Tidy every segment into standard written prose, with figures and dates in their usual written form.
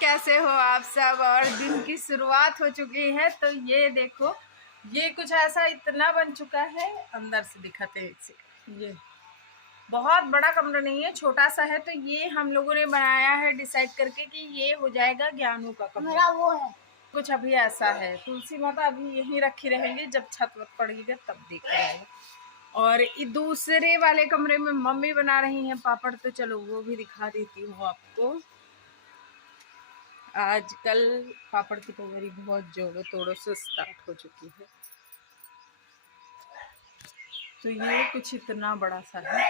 कैसे हो आप सब। और दिन की शुरुआत हो चुकी है। तो ये देखो, ये कुछ ऐसा इतना बन चुका है। अंदर से दिखाते हैं इसे। ये बहुत बड़ा कमरा नहीं है, छोटा सा है। तो ये हम लोगों ने बनाया है डिसाइड करके कि ये हो जाएगा ज्ञानू का कमरा। वो है कुछ अभी ऐसा है। तुलसी माता अभी यहीं रखी रहेंगे, जब छत वत पड़ेगी तब देखा जाएगा। और दूसरे वाले कमरे में मम्मी बना रही हैं पापड़, तो चलो वो भी दिखा देती हूँ आपको। आजकल पापड़ की तैयारी बहुत जोरों तोड़ों से स्टार्ट हो चुकी है। तो ये कुछ इतना बड़ा सा है,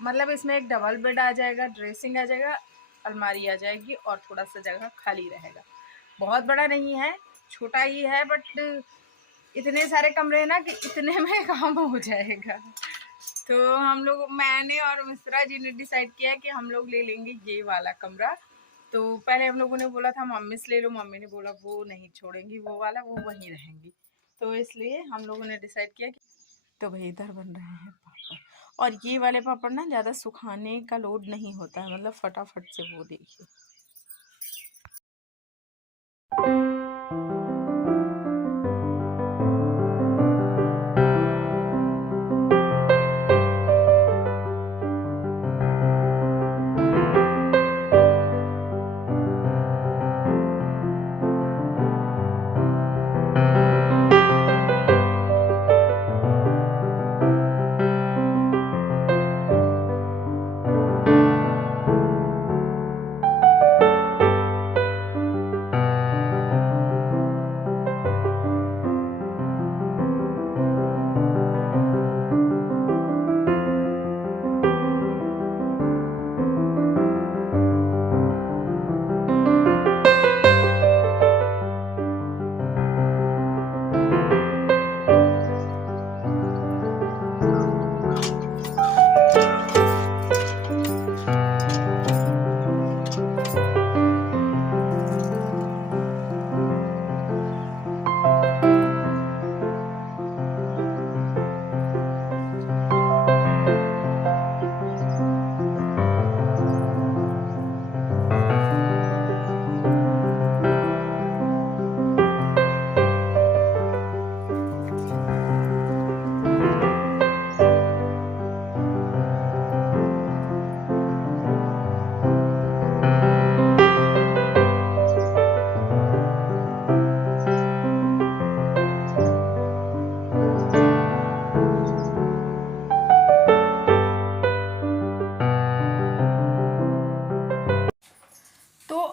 मतलब इसमें एक डबल बेड आ जाएगा, ड्रेसिंग आ जाएगा, अलमारी आ जाएगी और थोड़ा सा जगह खाली रहेगा। बहुत बड़ा नहीं है, छोटा ही है, बट इतने सारे कमरे हैं ना कि इतने में काम हो जाएगा। तो हम लोग, मैंने और मिश्रा जी ने डिसाइड किया कि हम लोग ले लेंगे ये वाला कमरा। तो पहले हम लोगों ने बोला था मम्मी से ले लो, मम्मी ने बोला वो नहीं छोड़ेंगी वो वाला, वो वहीं रहेंगी। तो इसलिए हम लोगों ने डिसाइड किया कि तो भाई इधर बन रहे हैं पापड़। और ये वाले पापड़ ना ज़्यादा सुखाने का लोड नहीं होता है, मतलब फटाफट से। वो देखिए,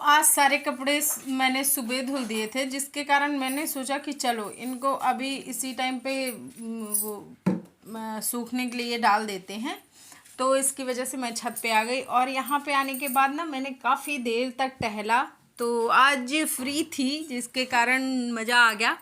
आज सारे कपड़े मैंने सुबह धुल दिए थे, जिसके कारण मैंने सोचा कि चलो इनको अभी इसी टाइम पे वो सूखने के लिए डाल देते हैं। तो इसकी वजह से मैं छत पे आ गई। और यहाँ पे आने के बाद ना मैंने काफ़ी देर तक टहला। तो आज फ्री थी, जिसके कारण मज़ा आ गया।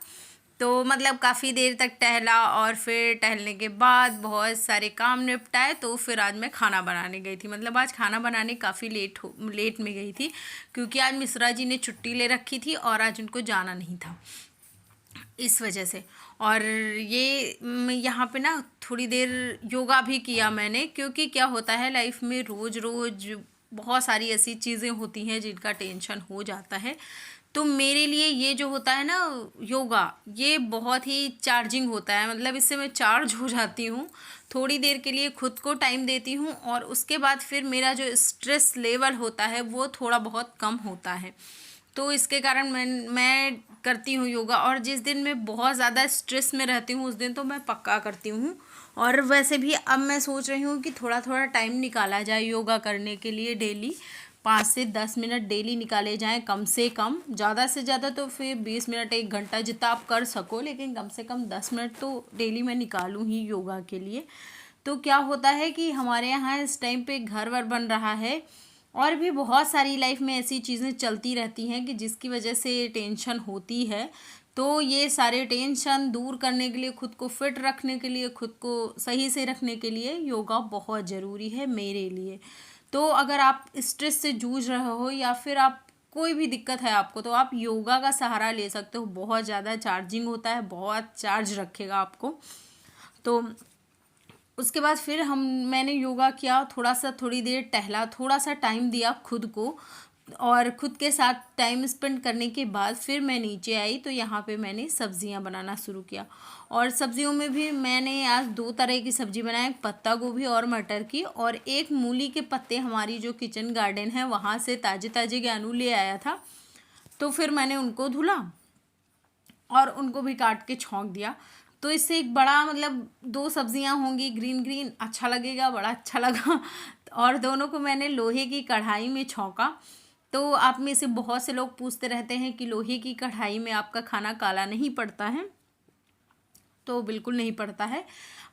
तो मतलब काफ़ी देर तक टहला और फिर टहलने के बाद बहुत सारे काम निपटाए। तो फिर आज मैं खाना बनाने गई थी। मतलब आज खाना बनाने काफ़ी लेट में गई थी, क्योंकि आज मिश्रा जी ने छुट्टी ले रखी थी और आज उनको जाना नहीं था, इस वजह से। और ये यहाँ पे ना थोड़ी देर योगा भी किया मैंने, क्योंकि क्या होता है लाइफ में रोज़ रोज़ बहुत सारी ऐसी चीज़ें होती हैं जिनका टेंशन हो जाता है। तो मेरे लिए ये जो होता है ना योगा, ये बहुत ही चार्जिंग होता है। मतलब इससे मैं चार्ज हो जाती हूँ, थोड़ी देर के लिए खुद को टाइम देती हूँ और उसके बाद फिर मेरा जो स्ट्रेस लेवल होता है वो थोड़ा बहुत कम होता है। तो इसके कारण मैं करती हूँ योगा। और जिस दिन मैं बहुत ज़्यादा स्ट्रेस में रहती हूँ उस दिन तो मैं पक्का करती हूँ। और वैसे भी अब मैं सोच रही हूँ कि थोड़ा थोड़ा टाइम निकाला जाए योगा करने के लिए। डेली 5 से 10 मिनट डेली निकाले जाएं, कम से कम। ज़्यादा से ज़्यादा तो फिर 20 मिनट 1 घंटा जितना आप कर सको, लेकिन कम से कम 10 मिनट तो डेली मैं निकालूँ ही योगा के लिए। तो क्या होता है कि हमारे यहाँ इस टाइम पे घर वर बन रहा है और भी बहुत सारी लाइफ में ऐसी चीज़ें चलती रहती हैं कि जिसकी वजह से टेंशन होती है। तो ये सारे टेंशन दूर करने के लिए, खुद को फिट रखने के लिए, खुद को सही से रखने के लिए योगा बहुत ज़रूरी है मेरे लिए। तो अगर आप स्ट्रेस से जूझ रहे हो या फिर आप कोई भी दिक्कत है आपको, तो आप योगा का सहारा ले सकते हो। बहुत ज़्यादा चार्जिंग होता है, बहुत चार्ज रखेगा आपको। तो उसके बाद फिर मैंने योगा किया, थोड़ा सा थोड़ी देर टहला, थोड़ा सा टाइम दिया खुद को। और ख़ुद के साथ टाइम स्पेंड करने के बाद फिर मैं नीचे आई तो यहाँ पे मैंने सब्जियाँ बनाना शुरू किया। और सब्जियों में भी मैंने आज 2 तरह की सब्ज़ी बनाई, एक पत्ता गोभी और मटर की, और एक मूली के पत्ते हमारी जो किचन गार्डन है वहाँ से ताज़े ताज़े ज्ञानू ले आया था, तो फिर मैंने उनको धुला और उनको भी काट के छौंक दिया। तो इससे एक बड़ा मतलब 2 सब्जियां होंगी, ग्रीन ग्रीन, अच्छा लगेगा, बड़ा अच्छा लगा। और दोनों को मैंने लोहे की कढ़ाई में छौंका। तो आप में से बहुत से लोग पूछते रहते हैं कि लोहे की कढ़ाई में आपका खाना काला नहीं पड़ता है, तो बिल्कुल नहीं पड़ता है।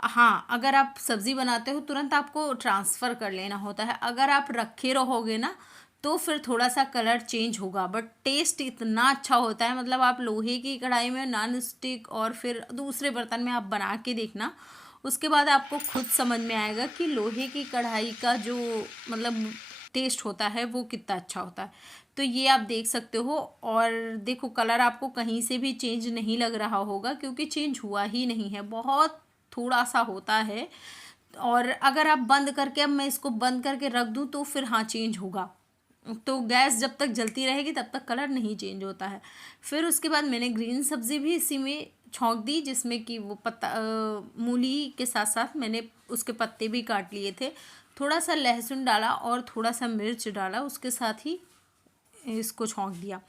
हाँ, अगर आप सब्ज़ी बनाते हो तुरंत आपको ट्रांसफ़र कर लेना होता है, अगर आप रखे रहोगे ना तो फिर थोड़ा सा कलर चेंज होगा, बट टेस्ट इतना अच्छा होता है। मतलब आप लोहे की कढ़ाई में, नॉन स्टिक और फिर दूसरे बर्तन में आप बना के देखना, उसके बाद आपको खुद समझ में आएगा कि लोहे की कढ़ाई का जो मतलब टेस्ट होता है वो कितना अच्छा होता है। तो ये आप देख सकते हो। और देखो कलर आपको कहीं से भी चेंज नहीं लग रहा होगा, क्योंकि चेंज हुआ ही नहीं है, बहुत थोड़ा सा होता है। और अगर आप बंद करके, अब मैं इसको बंद करके रख दूँ तो फिर हाँ चेंज होगा। तो गैस जब तक जलती रहेगी तब तक कलर नहीं चेंज होता है। फिर उसके बाद मैंने ग्रीन सब्ज़ी भी इसी में छौंक दी, जिसमें कि वो पत्ता मूली के साथ साथ मैंने उसके पत्ते भी काट लिए थे, थोड़ा सा लहसुन डाला और थोड़ा सा मिर्च डाला, उसके साथ ही इसको छौंक दिया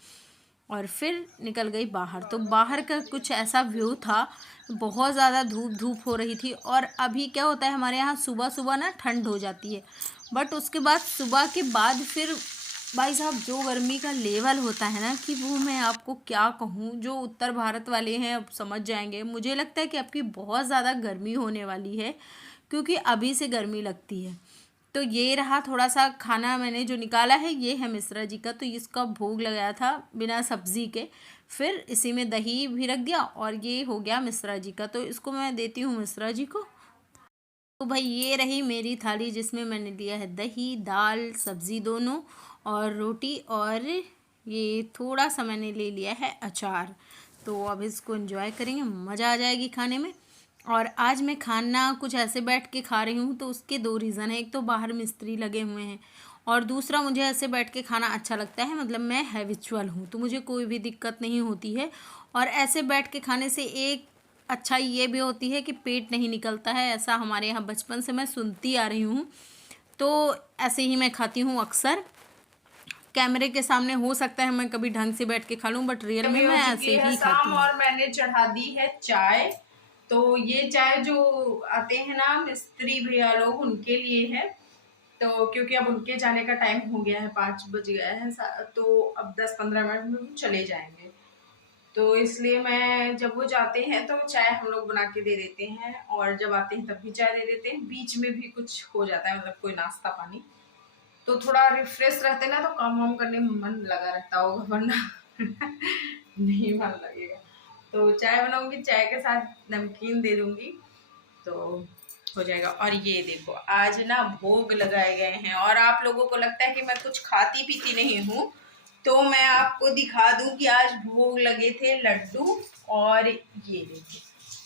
और फिर निकल गई बाहर। तो बाहर का कुछ ऐसा व्यू था, बहुत ज़्यादा धूप हो रही थी। और अभी क्या होता है हमारे यहाँ सुबह सुबह ना ठंड हो जाती है, बट उसके बाद सुबह के बाद फिर भाई साहब जो गर्मी का लेवल होता है ना, कि वो मैं आपको क्या कहूँ। जो उत्तर भारत वाले हैं अब समझ जाएंगे। मुझे लगता है कि आपकी बहुत ज़्यादा गर्मी होने वाली है, क्योंकि अभी से गर्मी लगती है। तो ये रहा थोड़ा सा खाना मैंने जो निकाला है, ये है मिश्रा जी का। तो इसका भोग लगाया था बिना सब्ज़ी के, फिर इसी में दही भी रख दिया और ये हो गया मिश्रा जी का। तो इसको मैं देती हूँ मिश्रा जी को। तो भाई ये रही मेरी थाली, जिसमें मैंने लिया है दही, दाल, सब्ज़ी दोनों और रोटी, और ये थोड़ा सा मैंने ले लिया है अचार। तो अब इसको एंजॉय करेंगे, मज़ा आ जाएगी खाने में। और आज मैं खाना कुछ ऐसे बैठ के खा रही हूँ, तो उसके 2 रीज़न है। एक तो बाहर मिस्त्री लगे हुए हैं, और दूसरा मुझे ऐसे बैठ के खाना अच्छा लगता है। मतलब मैं हैबिचुअल हूँ, तो मुझे कोई भी दिक्कत नहीं होती है। और ऐसे बैठ के खाने से एक अच्छाई ये भी होती है कि पेट नहीं निकलता है, ऐसा हमारे यहाँ बचपन से मैं सुनती आ रही हूँ। तो ऐसे ही मैं खाती हूँ अक्सर। कैमरे के सामने हो सकता है मैं कभी ढंग से बैठ के खा लूँ, बट रियल में मैं ऐसे ही खाती हूँ। और मैंने चढ़ा दी है चाय। तो ये चाय जो आते हैं ना मिस्त्री भैया लोग, उनके लिए है। तो क्योंकि अब उनके जाने का टाइम हो गया है, 5 बज गया है, तो अब 10-15 मिनट में वो चले जाएंगे। तो इसलिए मैं, जब वो जाते हैं तो चाय हम लोग बना के दे देते हैं, और जब आते हैं तब भी चाय दे देते हैं। बीच में भी कुछ हो जाता है, मतलब कोई नाश्ता पानी, तो थोड़ा रिफ्रेश रहते ना, तो काम वाम करने में मन लगा रहता होगा, वरना नहीं मन लगेगा। तो चाय बनाऊंगी, चाय के साथ नमकीन दे दूंगी, तो हो जाएगा। और ये देखो आज ना भोग लगाए गए हैं, और आप लोगों को लगता है कि मैं कुछ खाती पीती नहीं हूँ, तो मैं आपको दिखा दूं कि आज भोग लगे थे लड्डू, और ये देखिए,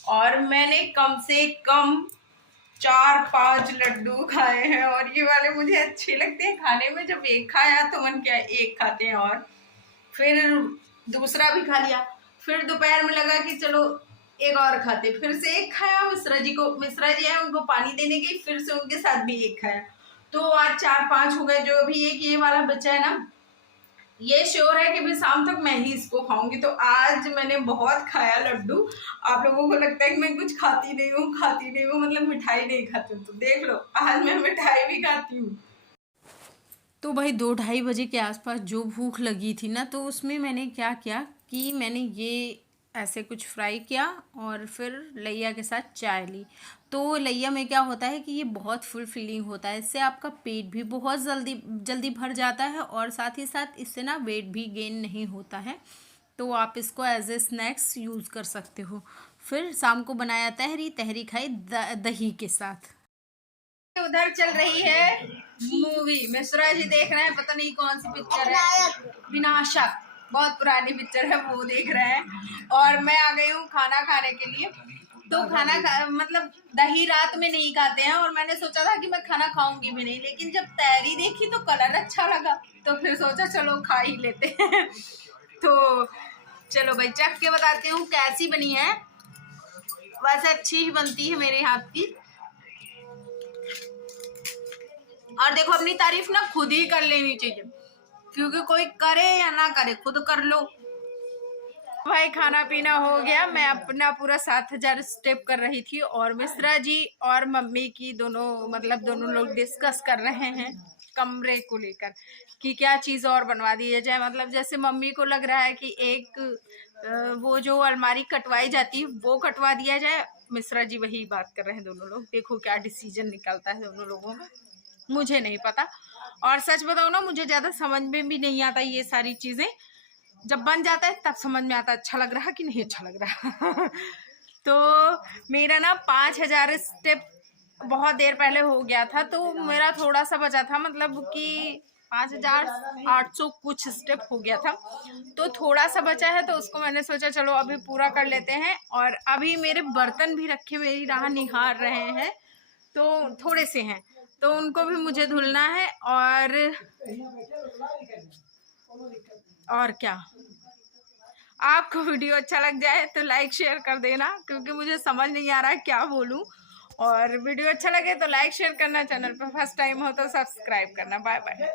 और मैंने कम से कम 4-5 लड्डू खाए हैं। और ये वाले मुझे अच्छे लगते हैं खाने में। जब एक खाया तो मन क्या, एक खाते हैं, और फिर दूसरा भी खा लिया। फिर दोपहर में लगा कि चलो एक और खाते, फिर से एक खाया। मिश्रा जी है, उनको पानी देने गई, फिर से उनके साथ भी एक खाया। तो आज 4-5 हो गए। जो अभी एक ये वाला बच्चा है ना, ये श्योर है कि भी शाम तक मैं ही इसको खाऊंगी। तो आज मैंने बहुत खाया लड्डू। आप लोगों को लगता है कि मैं कुछ खाती नहीं हूँ, मतलब मिठाई नहीं खाती हूँ, तो देख लो आज मैं मिठाई भी खाती हूँ। तो भाई 2-2:30 बजे के आसपास जो भूख लगी थी ना, तो उसमें मैंने क्या किया कि मैंने ये ऐसे कुछ फ्राई किया और फिर लैया के साथ चाय ली। तो लैया में क्या होता है कि ये बहुत फुल फिलिंग होता है, इससे आपका पेट भी बहुत जल्दी जल्दी भर जाता है, और साथ ही साथ इससे ना वेट भी गेन नहीं होता है। तो आप इसको एज ए स्नैक्स यूज़ कर सकते हो। फिर शाम को बनाया तहरी खाई दही के साथ। उधर चल रही है मूवी, मिश्रा जी देख रहे हैं, पता नहीं कौन सी पिक्चर है, विनाशक, बहुत पुरानी पिक्चर है, वो देख रहे हैं। और मैं आ गई हूँ खाना खाने के लिए। तो मतलब दही रात में नहीं खाते हैं, और मैंने सोचा था कि मैं खाना खाऊंगी भी नहीं, लेकिन जब तैयारी देखी तो कलर अच्छा लगा, तो फिर सोचा चलो खा ही लेते हैं। तो चलो भाई चख के बताती हूँ कैसी बनी है। वैसे अच्छी ही बनती है मेरे हाथ की। और देखो अपनी तारीफ ना खुद ही कर लेनी चाहिए, क्योंकि कोई करे या ना करे खुद कर लो। भाई खाना पीना हो गया, मैं अपना पूरा 7000 स्टेप कर रही थी, और मिश्रा जी और मम्मी की दोनों लोग डिस्कस कर रहे हैं कमरे को लेकर कि क्या चीज़ और बनवा दी जाए। मतलब जैसे मम्मी को लग रहा है कि एक वो जो अलमारी कटवाई जाती है वो कटवा दिया जाए, मिश्रा जी वही बात कर रहे हैं दोनों लोग। देखो क्या डिसीजन निकलता है दोनों लोगों में, मुझे नहीं पता। और सच बताओ ना, मुझे ज़्यादा समझ में भी नहीं आता ये सारी चीज़ें, जब बन जाता है तब समझ में आता अच्छा लग रहा कि नहीं अच्छा लग रहा। तो मेरा ना 5000 स्टेप बहुत देर पहले हो गया था, तो मेरा थोड़ा सा बचा था, मतलब कि 5800 कुछ स्टेप हो गया था, तो थोड़ा सा बचा है, तो उसको मैंने सोचा चलो अभी पूरा कर लेते हैं। और अभी मेरे बर्तन भी रखे मेरी राह निहार रहे हैं, तो थोड़े से हैं, तो उनको भी मुझे धुलना है। और क्या, आपको वीडियो अच्छा लग जाए तो लाइक शेयर कर देना, क्योंकि मुझे समझ नहीं आ रहा है क्या बोलूं। और वीडियो अच्छा लगे तो लाइक शेयर करना, चैनल पर फर्स्ट टाइम हो तो सब्सक्राइब करना। Bye bye.